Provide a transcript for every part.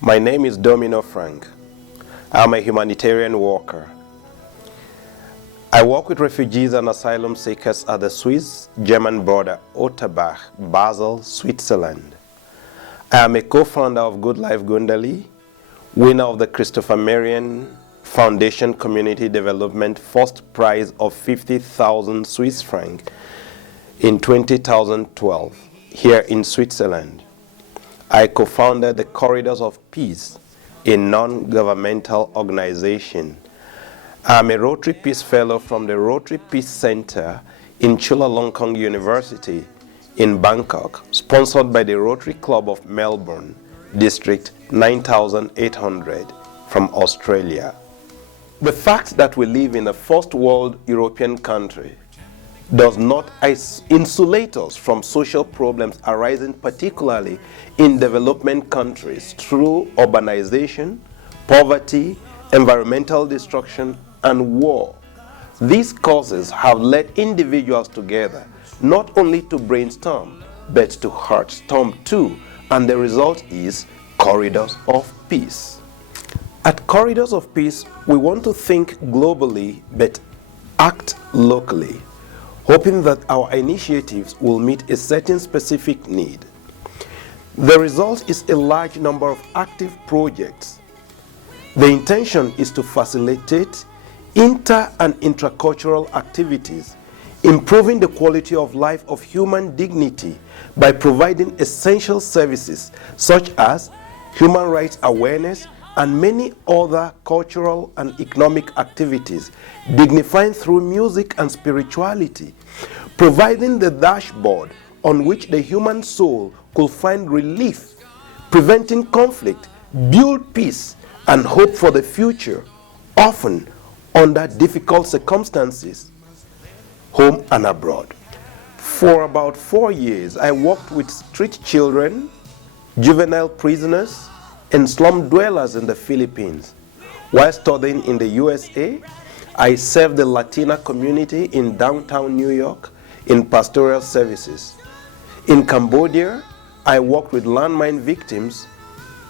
My name is Domino Frank. I'm a humanitarian worker. I work with refugees and asylum seekers at the Swiss-German border, Otterbach, Basel, Switzerland. I am a co-founder of Good Life Gundali, winner of the Christopher Marian Foundation Community Development First Prize of 50,000 Swiss francs in 2012 here in Switzerland. I co-founded the Corridors of Peace, a non-governmental organization. I'm a Rotary Peace Fellow from the Rotary Peace Center in Chulalongkorn University in Bangkok, sponsored by the Rotary Club of Melbourne, District 9800 from Australia. The fact that we live in a first world European country does not insulate us from social problems arising particularly in development countries through urbanization, poverty, environmental destruction, and war. These causes have led individuals together not only to brainstorm, but to heartstorm too, and the result is Corridors of Peace. At Corridors of Peace, we want to think globally but act locally, hoping that our initiatives will meet a certain specific need. The result is a large number of active projects. The intention is to facilitate inter- and intracultural activities, improving the quality of life of human dignity by providing essential services such as human rights awareness and many other cultural and economic activities, dignifying through music and spirituality, providing the dashboard on which the human soul could find relief, preventing conflict, build peace, and hope for the future, often under difficult circumstances, home and abroad. For about 4 years, I worked with street children, juvenile prisoners, and slum dwellers in the Philippines. While studying in the USA, I served the Latina community in downtown New York in pastoral services. In Cambodia, I worked with landmine victims,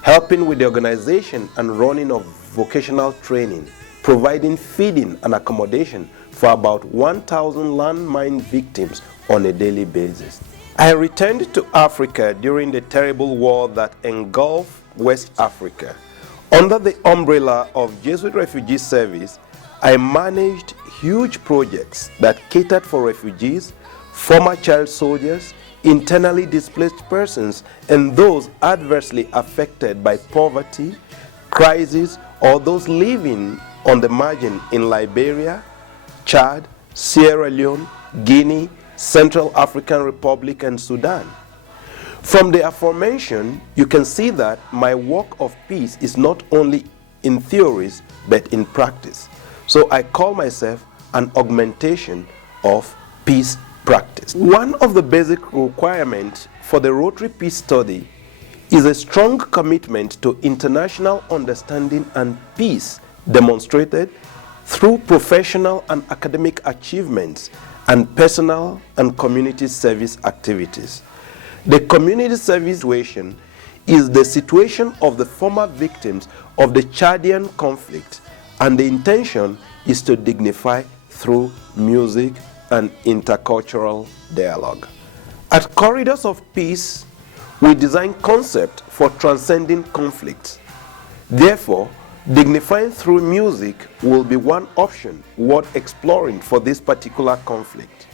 helping with the organization and running of vocational training, providing feeding and accommodation for about 1,000 landmine victims on a daily basis. I returned to Africa during the terrible war that engulfed West Africa. Under the umbrella of Jesuit Refugee Service, I managed huge projects that catered for refugees, former child soldiers, internally displaced persons, and those adversely affected by poverty, crisis, or those living on the margin in Liberia, Chad, Sierra Leone, Guinea, Central African Republic, and Sudan. From the aforementioned, you can see that my work of peace is not only in theories, but in practice. So I call myself an augmentation of peace practice. One of the basic requirements for the Rotary Peace Study is a strong commitment to international understanding and peace demonstrated through professional and academic achievements and personal and community service activities. The community service situation is the situation of the former victims of the Chadian conflict, and the intention is to dignify through music and intercultural dialogue. At Corridors of Peace, we design concepts for transcending conflicts. Therefore, dignifying through music will be one option worth exploring for this particular conflict.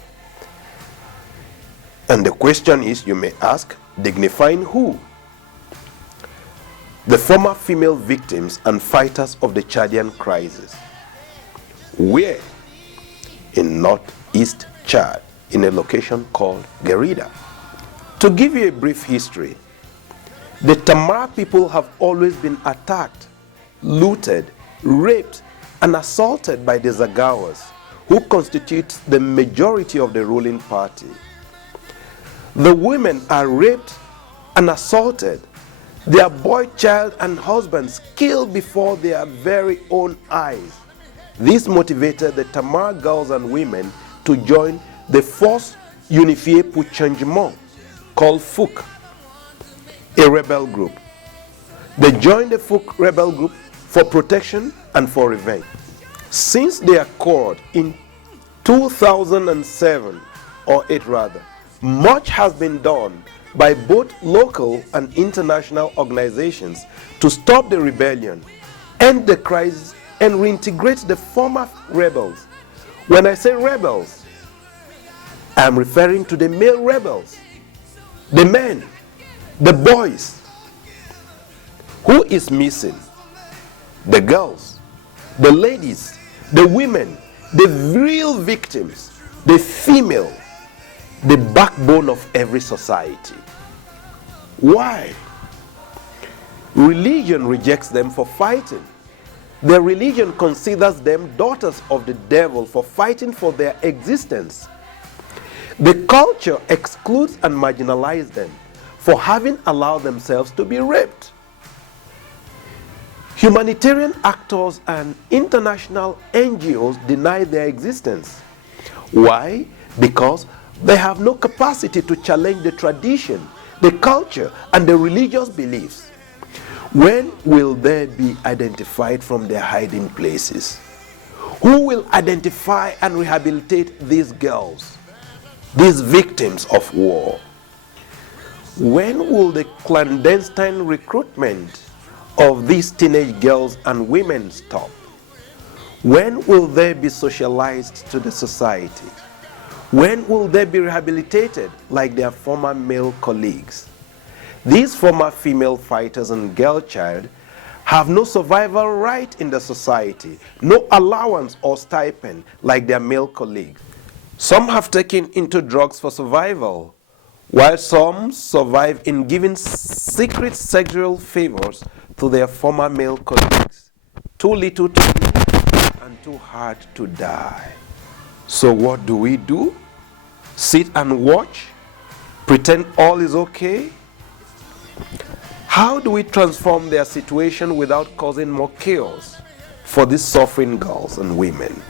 And the question is, you may ask, dignifying who? The former female victims and fighters of the Chadian crisis. Where? In northeast Chad, in a location called Gerida. To give you a brief history, the Tamar people have always been attacked, looted, raped, and assaulted by the Zagawas, who constitute the majority of the ruling party. The women are raped and assaulted, their boy child and husbands killed before their very own eyes. This motivated the Tamar girls and women to join the Force Unifiée pour Changement, called FUC, a rebel group. They joined the folk rebel group for protection and for revenge. Since their accord in 2007, or 8 rather, much has been done by both local and international organizations to stop the rebellion, end the crisis, and reintegrate the former rebels. When I say rebels, I'm referring to the male rebels, the men, the boys. Who is missing? The girls, the ladies, the women, the real victims, the female, the backbone of every society. Why? Religion rejects them for fighting. Their religion considers them daughters of the devil for fighting for their existence. The culture excludes and marginalizes them for having allowed themselves to be raped. Humanitarian actors and international NGOs deny their existence. Why? Because they have no capacity to challenge the tradition, the culture, and the religious beliefs. When will they be identified from their hiding places? Who will identify and rehabilitate these girls, these victims of war? When will the clandestine recruitment of these teenage girls and women stop? When will they be socialized to the society? When will they be rehabilitated like their former male colleagues? These former female fighters and girl child have no survival right in the society, no allowance or stipend like their male colleagues. Some have taken into drugs for survival, while some survive in giving secret sexual favors to their former male colleagues. Too little to do and too hard to die. So what do? Sit and watch? Pretend all is okay? How do we transform their situation without causing more chaos for these suffering girls and women?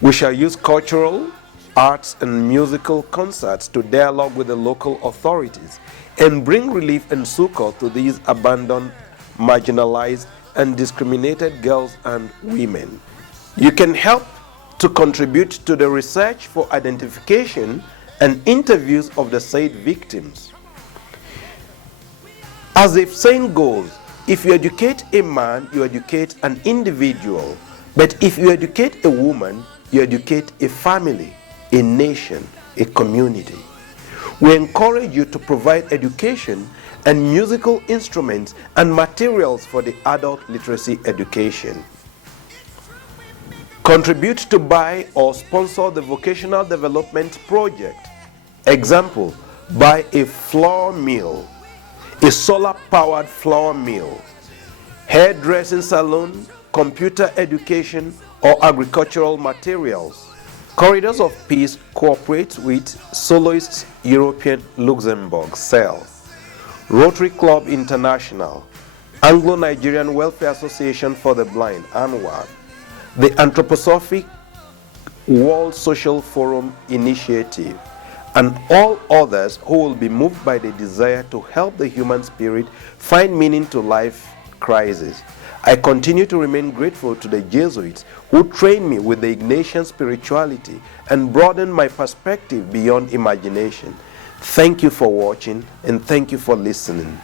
We shall use cultural, arts, and musical concerts to dialogue with the local authorities and bring relief and succor to these abandoned, marginalized, and discriminated girls and women. You can help to contribute to the research for identification and interviews of the said victims. As the saying goes, if you educate a man, you educate an individual. But if you educate a woman, you educate a family, a nation, a community. We encourage you to provide education and musical instruments and materials for the adult literacy education. Contribute to buy or sponsor the vocational development project. Example, buy a flour mill, a solar-powered flour mill, hairdressing salon, computer education, or agricultural materials. Corridors of Peace cooperates with Soloist European Luxembourg, CEL, Rotary Club International, Anglo-Nigerian Welfare Association for the Blind, ANWA, the Anthroposophic World Social Forum Initiative, and all others who will be moved by the desire to help the human spirit find meaning to life crisis. I continue to remain grateful to the Jesuits who trained me with the Ignatian spirituality and broadened my perspective beyond imagination. Thank you for watching and thank you for listening.